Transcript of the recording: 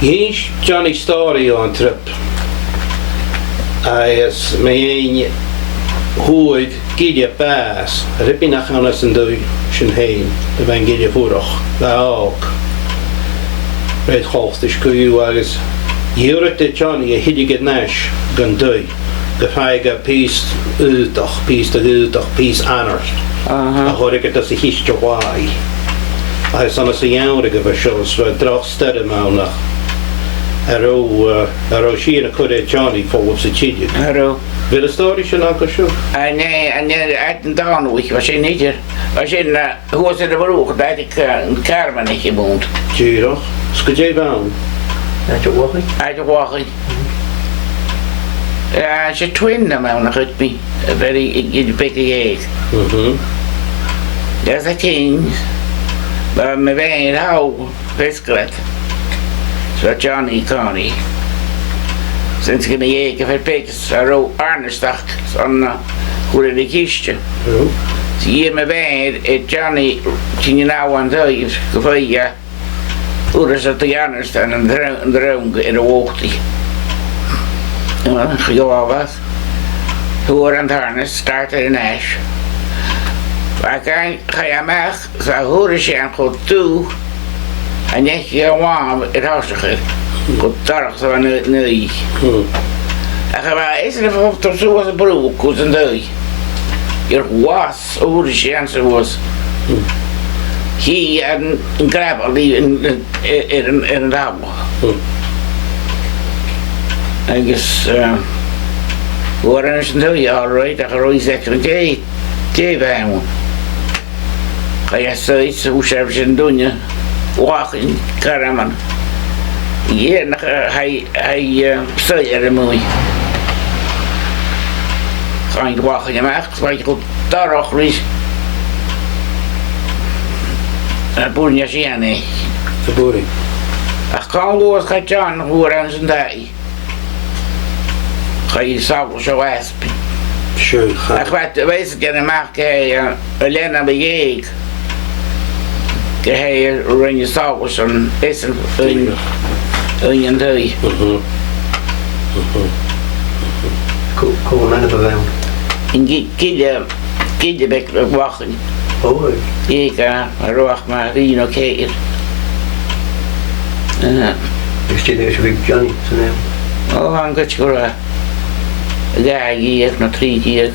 He's Johnny story on trip. As me huid gilja baas. Ripping nach Aonghais and do shin heen. The van gilja furach. Da ook. Red hoofdisch kuju agus. Hier de Johnny a hidige nash gan do. De feiga piece uitach, piece de uitach, piece anarst. A hoor ik het as a history why. I son as a jaarige verschils voor drach stedde maandag. Aro she and could Johnny for what's a chiddy. Aro. Wil de story schon ook zo? Nee, uit een dag week was je niet hier. Was je hoe was het er ook dat ik een kamer niet gewoond. Tjierig. Skud jij baan? Uit je wacht. Uit de wacht. Ja, ze twin nou nog uit me. Very big egg. That's a thing. Maar me ben nou viskelet. Zo Johnny Connie. Sinds ik in de jeken verpikst, aro Arnestag, zo'n goede kistje. Zie je me bij, Johnny, ging je nou aan thuis, gevoel hoe is dat de anders staan en droom in de hoogte. En wat gewoon was, hoe aan het harnas startte in Ash. Maar ga je mag, zo hoe is je aan goed toe, en je gewoon het hartstikke. Goed targ zo aan het nee. En ga is er op tot zo was een broek, hoe zijn doei. Je was, hoe de chance was. Hij had een grabbel die in het appel. En dus, hoe er is een doei, alright, dan ga je zeggen, thee bij hem. Ga je zoiets, hoe ze hebben ze doen, ja. Wachten, karaman. Ja, hij zei er mooi. Ga je wachten, je mag, wat je goed daar ook is. En boeren je zien niet. De boering. Als kan woord gaat je aan, hoe aan zijn dag. Ga je zo aspen. Schön, ga. Ik weet het, je mag alleen aan de jeek. Hij ren je s'avonds en is een dag. Kom maar naar de wijn. En kille bek wachten. Oh, Ik roeg maar Rino keer. is dit eens Big Johnny te nemen? Oh, han gaat je ja, hier nog 3 keer.